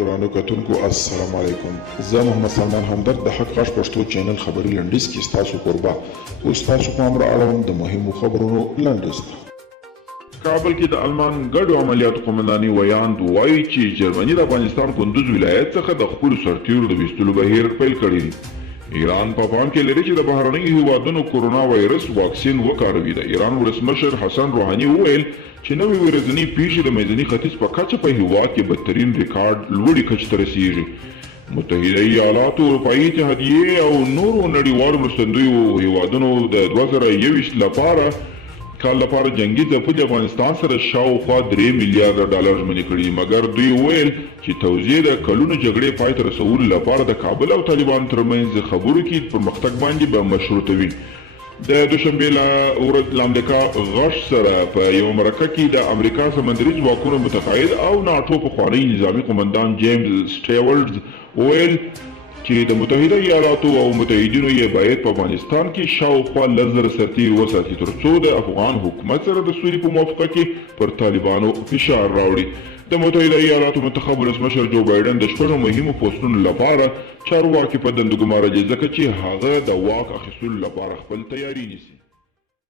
ګرانو کتونکو السلام علیکم. زه محمد سلمان همدرد د حق غږ پښتو چینل خبري لنډیز کې ستاسو قربا اوس تاسو پام را اړوم د مهمو خبرونو لنډیز ته. کابل کې د المان ګډو عملیاتو قومنداني ویاند وایي چې جرمني د افغانستان کندوز ولایت څخه د خپلو سرتیرو د ویستلو بهیر پیل کړی دی. ایران په پام کې لري چې د بهرنیو هیوادونو کورونا وایرس واکسین وکاروي. د ایران ولسمشر حسن روحاني وویل چې نوې ورځنۍ پیښې د منځني ختیځ په کچه په هیواد کې بدترین ریکارډ لوړې کچې ته رسیږي. متحده ایالاتو، اروپایي اتحادیې او نورو نړیوالو مرستندویو هیوادونو د 2021 کال لپاره جنگي ځپلو د افغانستان سره شاوخوا 3 میلیارډ ډالر ژمنې کړي، مګر دوی وویل چې توزیع د کلونو جګړې پای ته رسولو لپاره د کابل او طالبانو ترمنځ خبرو کې پرمختګ باندې به مشروطه وي. د دوشنبې ورځ له امریکا غږ سره په یوه مرکه کې د امریکا سمندري ځواکونو متقاعد او ناټو پخوانی نظامي قومندان جیمز سټیورټز وویل چې د متحده ایالاتو او متحدینو یې باید په افغانستان کې شاوخوا 10,000 سرتیري وساتي ترڅو د افغان حکومت سره د سولې په موافقه کې پر طالبانو فشار راوړي. د متحده ایالاتو منتخب ولسمشر جو بایډن د شپږو مهمو پوسټونو لپاره چارواکي په دندو ګمارلي ځکه چې هغه د واک اخیستلو لپاره خپل تیاری نیسي.